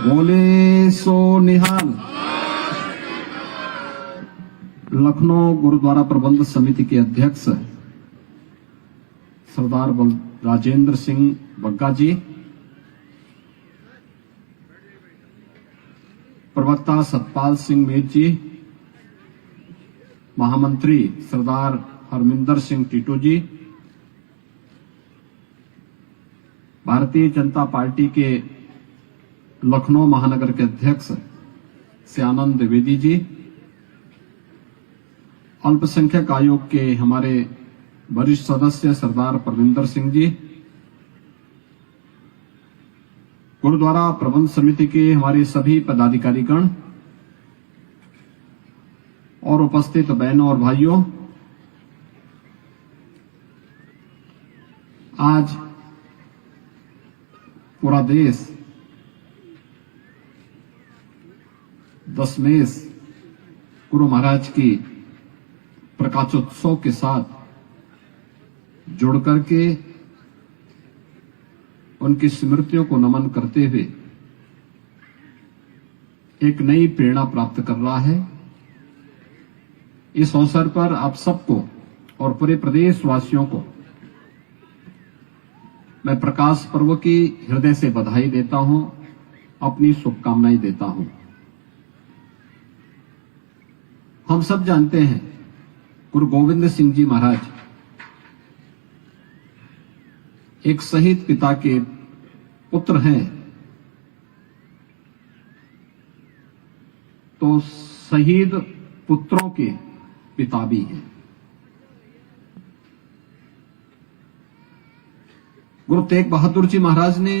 बोले सो निहाल। लखनऊ गुरुद्वारा प्रबंध समिति के अध्यक्ष सरदार राजेंद्र सिंह बग्गा जी, प्रवक्ता सतपाल सिंह मीर जी, महामंत्री सरदार हरमिंदर सिंह टीटू जी, भारतीय जनता पार्टी के लखनऊ महानगर के अध्यक्ष श्यानंद द्विवेदी जी, अल्पसंख्यक आयोग के हमारे वरिष्ठ सदस्य सरदार परविंदर सिंह जी, गुरुद्वारा प्रबंध समिति के हमारे सभी पदाधिकारीगण और उपस्थित बहनों और भाइयों, आज पूरा देश दशमेश गुरु महाराज की प्रकाशोत्सव के साथ जुड़ करके उनकी स्मृतियों को नमन करते हुए एक नई प्रेरणा प्राप्त कर रहा है। इस अवसर पर आप सबको और पूरे प्रदेशवासियों को मैं प्रकाश पर्व की हृदय से बधाई देता हूं, अपनी शुभकामनाएं देता हूं। हम सब जानते हैं गुरु गोविंद सिंह जी महाराज एक शहीद पिता के पुत्र हैं, तो शहीद पुत्रों के पिता भी हैं। गुरु तेग बहादुर जी महाराज ने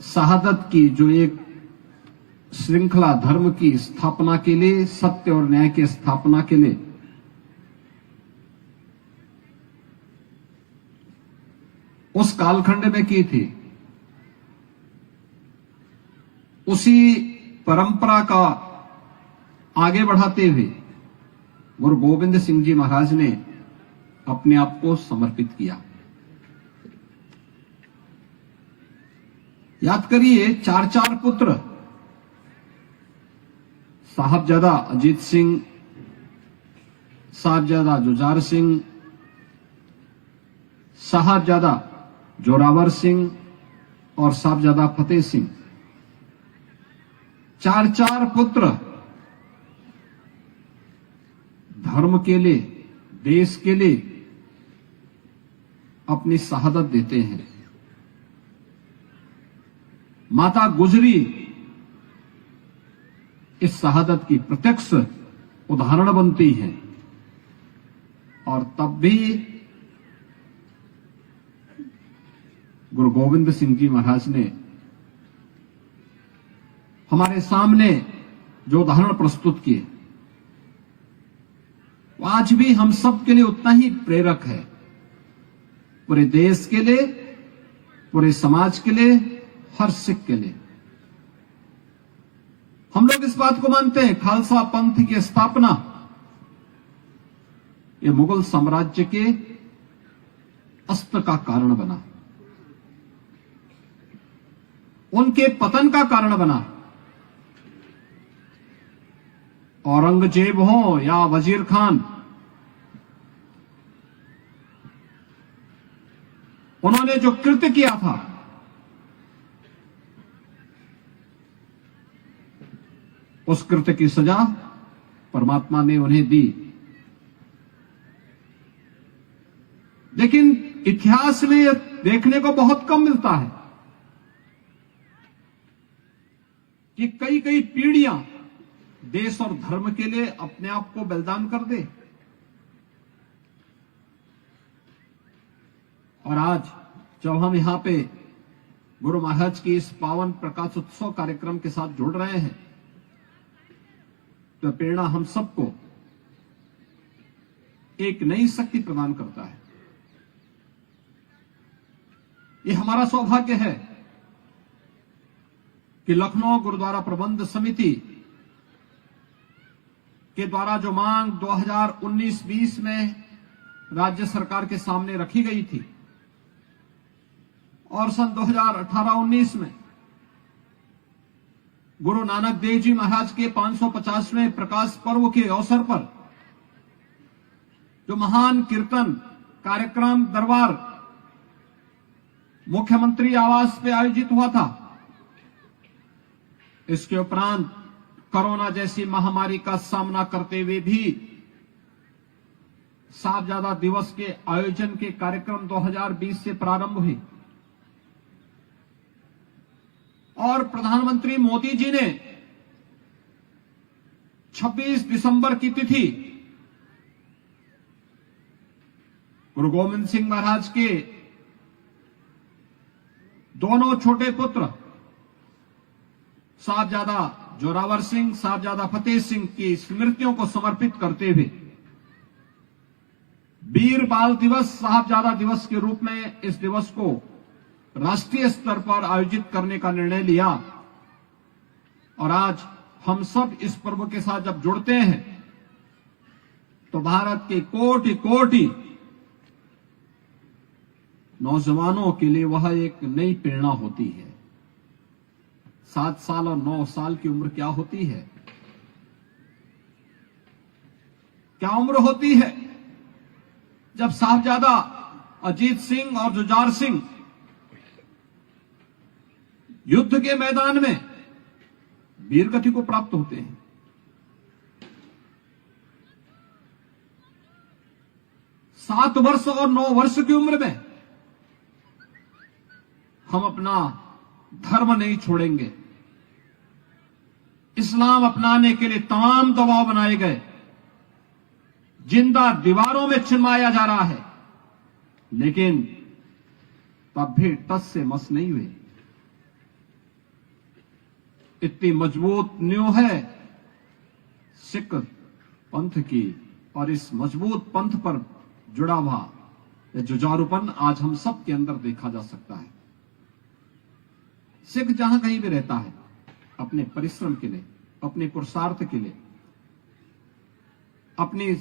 शहादत की जो एक श्रृंखला धर्म की स्थापना के लिए, सत्य और न्याय की स्थापना के लिए उस कालखंड में की थी, उसी परंपरा का आगे बढ़ाते हुए गुरु गोविंद सिंह जी महाराज ने अपने आप को समर्पित किया। याद करिए, चार पुत्र, साहबजादा अजीत सिंह, साहबजादा जुझार सिंह, साहबजादा जोरावर सिंह और साहबजादा फतेह सिंह, चार पुत्र धर्म के लिए, देश के लिए अपनी शहादत देते हैं। माता गुजरी इस शहादत की प्रत्यक्ष उदाहरण बनती है, और तब भी गुरु गोविंद सिंह जी महाराज ने हमारे सामने जो उदाहरण प्रस्तुत किए, वो आज भी हम सब के लिए उतना ही प्रेरक है। पूरे देश के लिए, पूरे समाज के लिए, हर सिख के लिए। हम लोग इस बात को मानते हैं, खालसा पंथ की स्थापना ये मुगल साम्राज्य के अस्त का कारण बना, उनके पतन का कारण बना। औरंगजेब हो या वजीर खान, उन्होंने जो कृत्य किया था, उस कृत्य की सजा परमात्मा ने उन्हें दी। लेकिन इतिहास में यह देखने को बहुत कम मिलता है कि कई कई पीढ़ियां देश और धर्म के लिए अपने आप को बलिदान कर दे। और आज जब हम यहां पे गुरु महाराज की इस पावन प्रकाशोत्सव कार्यक्रम के साथ जुड़ रहे हैं, तो प्रेरणा हम सबको एक नई शक्ति प्रदान करता है। ये हमारा सौभाग्य है कि लखनऊ गुरुद्वारा प्रबंध समिति के द्वारा जो मांग 2019-20 में राज्य सरकार के सामने रखी गई थी, और सन 2018-19 में गुरु नानक देव जी महाराज के 550वें प्रकाश पर्व के अवसर पर जो महान कीर्तन कार्यक्रम दरबार मुख्यमंत्री आवास पे आयोजित हुआ था, इसके उपरांत कोरोना जैसी महामारी का सामना करते हुए भी साहबजादा दिवस के आयोजन के कार्यक्रम 2020 से प्रारंभ हुए और प्रधानमंत्री मोदी जी ने 26 दिसंबर की तिथि गुरु गोविंद सिंह महाराज के दोनों छोटे पुत्र साहबजादा जोरावर सिंह, साहबजादा फतेह सिंह की स्मृतियों को समर्पित करते हुए वीर बाल दिवस, साहबजादा दिवस के रूप में इस दिवस को राष्ट्रीय स्तर पर आयोजित करने का निर्णय लिया। और आज हम सब इस पर्व के साथ जब जुड़ते हैं तो भारत के कोटि कोटि नौजवानों के लिए वह एक नई प्रेरणा होती है। 7 साल और 9 साल की उम्र क्या होती है? क्या उम्र होती है जब साहबजादा अजीत सिंह और जुझार सिंह युद्ध के मैदान में वीरगति को प्राप्त होते हैं। सात वर्ष और 9 वर्ष की उम्र में हम अपना धर्म नहीं छोड़ेंगे। इस्लाम अपनाने के लिए तमाम दबाव बनाए गए, जिंदा दीवारों में छिनवाया जा रहा है, लेकिन तब भी टस से मस नहीं हुए। इतनी मजबूत नींव है सिख पंथ की, और इस मजबूत पंथ पर जुड़ा हुआ जुझारूपन आज हम सब के अंदर देखा जा सकता है। सिख जहां कहीं भी रहता है, अपने परिश्रम के लिए, अपने पुरुषार्थ के लिए, अपनी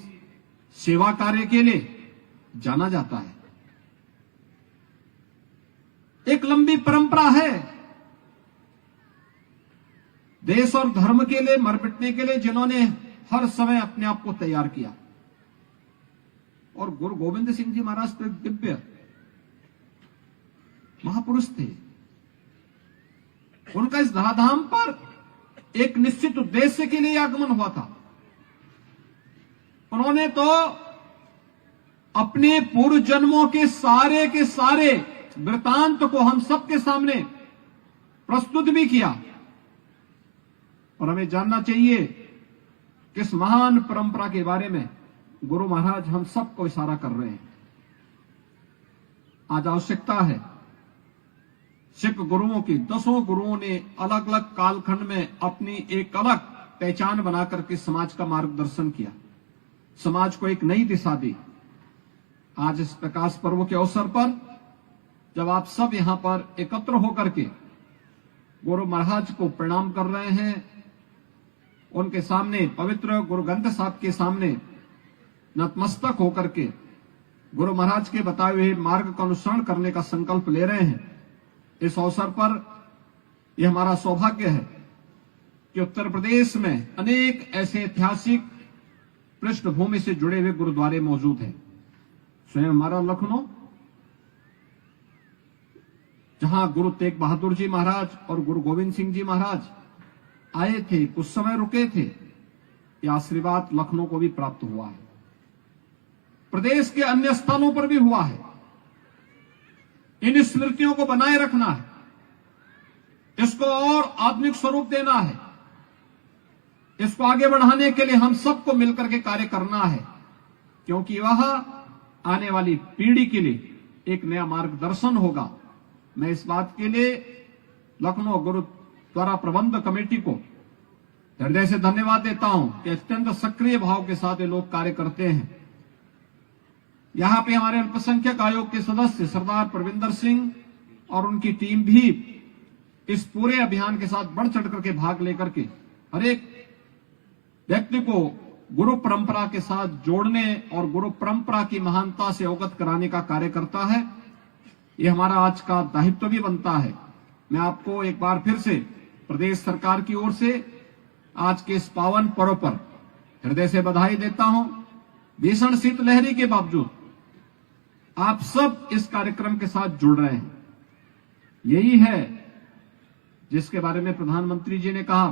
सेवा कार्य के लिए जाना जाता है। एक लंबी परंपरा है देश और धर्म के लिए मर मिटने के लिए, जिन्होंने हर समय अपने आप को तैयार किया। और गुरु गोविंद सिंह जी महाराज तो एक दिव्य महापुरुष थे। उनका इस धराधाम पर एक निश्चित उद्देश्य के लिए आगमन हुआ था। उन्होंने तो अपने पूर्व जन्मों के सारे वृतांत को हम सबके सामने प्रस्तुत भी किया। और हमें जानना चाहिए किस महान परंपरा के बारे में गुरु महाराज हम सबको इशारा कर रहे हैं। आज आवश्यकता है, सिख गुरुओं की 10 गुरुओं ने अलग अलग कालखंड में अपनी एक अलग पहचान बनाकर के समाज का मार्गदर्शन किया, समाज को एक नई दिशा दी। आज इस प्रकाश पर्व के अवसर पर जब आप सब यहां पर एकत्र होकर के गुरु महाराज को प्रणाम कर रहे हैं, उनके सामने पवित्र गुरु ग्रंथ साहब के सामने नतमस्तक होकर के गुरु महाराज के बताए हुए मार्ग का अनुसरण करने का संकल्प ले रहे हैं, इस अवसर पर यह हमारा सौभाग्य है कि उत्तर प्रदेश में अनेक ऐसे ऐतिहासिक पृष्ठभूमि से जुड़े हुए गुरुद्वारे मौजूद हैं। स्वयं हमारा लखनऊ, जहां गुरु तेग बहादुर जी महाराज और गुरु गोविंद सिंह जी महाराज आए थे, कुछ समय रुके थे, यह आशीर्वाद लखनऊ को भी प्राप्त हुआ है। प्रदेश के अन्य स्थानों पर भी हुआ है। इन स्मृतियों को बनाए रखना है, इसको और आधुनिक स्वरूप देना है, इसको आगे बढ़ाने के लिए हम सबको मिलकर के कार्य करना है, क्योंकि वह आने वाली पीढ़ी के लिए एक नया मार्गदर्शन होगा। मैं इस बात के लिए लखनऊ गुरुद्वारा प्रबंध कमेटी को हृदय से धन्यवाद देता हूं कि अत्यंत सक्रिय भाव के साथ ये लोग कार्य करते हैं। यहां पे हमारे अल्पसंख्यक आयोग के सदस्य सरदार प्रविंदर सिंह और उनकी टीम भी इस पूरे अभियान के साथ बढ़ चढ़ करके भाग लेकर के हर एक व्यक्ति को गुरु परंपरा के साथ जोड़ने और गुरु परंपरा की महानता से अवगत कराने का कार्य करता है। ये हमारा आज का दायित्व भी बनता है। मैं आपको एक बार फिर से प्रदेश सरकार की ओर से आज के इस पावन पर्व पर हृदय से बधाई देता हूं। भीषण शीतलहरी के बावजूद आप सब इस कार्यक्रम के साथ जुड़ रहे हैं। यही है जिसके बारे में प्रधानमंत्री जी ने कहा,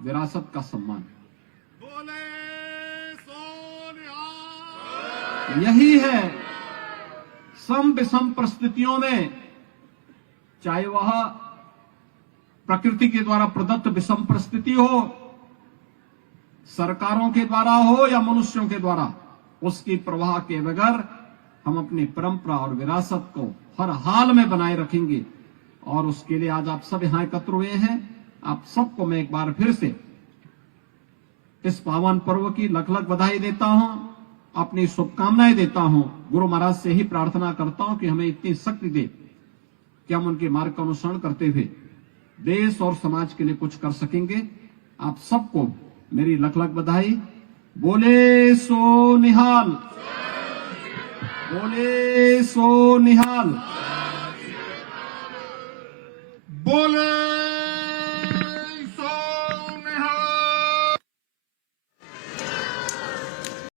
विरासत का सम्मान। यही है सम विषम परिस्थितियों में, चाहे वह प्रकृति के द्वारा प्रदत्त विषम परिस्थिति हो, सरकारों के द्वारा हो या मनुष्यों के द्वारा, उसकी प्रवाह के बगैर हम अपनी परंपरा और विरासत को हर हाल में बनाए रखेंगे। और उसके लिए आज आप सब यहां एकत्र हुए हैं। आप सबको मैं एक बार फिर से इस पावन पर्व की लख लख बधाई देता हूं, अपनी शुभकामनाएं देता हूं। गुरु महाराज से ही प्रार्थना करता हूं कि हमें इतनी शक्ति दे कि हम उनके मार्ग का अनुसरण करते हुए देश और समाज के लिए कुछ कर सकेंगे। आप सबको मेरी लख लख बधाई। बोले सो निहाल, बोले सो निहाल।